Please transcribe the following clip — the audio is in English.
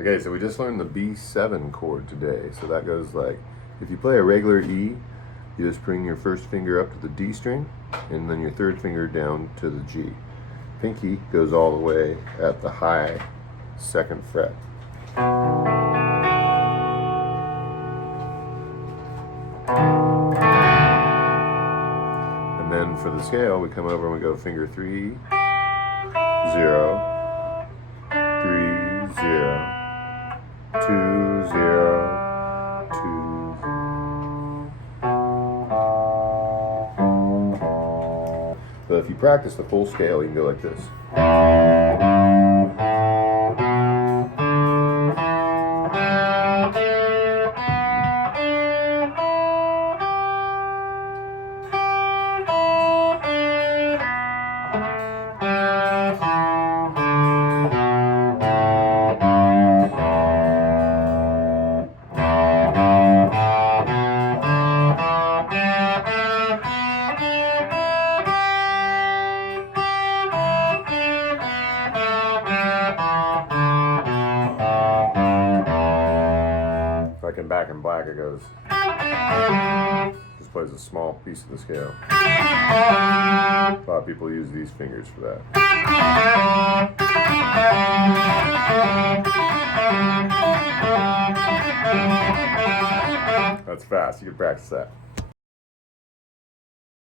Okay, so we just learned the B7 chord today. So that goes like, if you play a regular E, you just bring your first finger up to the D string, and then your third finger down to the G. Pinky goes all the way at the high 2nd fret. And then for the scale, we come over and we go finger 3, 0, 3, 0. 2, 0, 2. So if you practice the full scale, you can go like this. Like in Back in Black, it goes, just plays a small piece of the scale. A lot of people use these fingers for that. That's fast, you can practice that.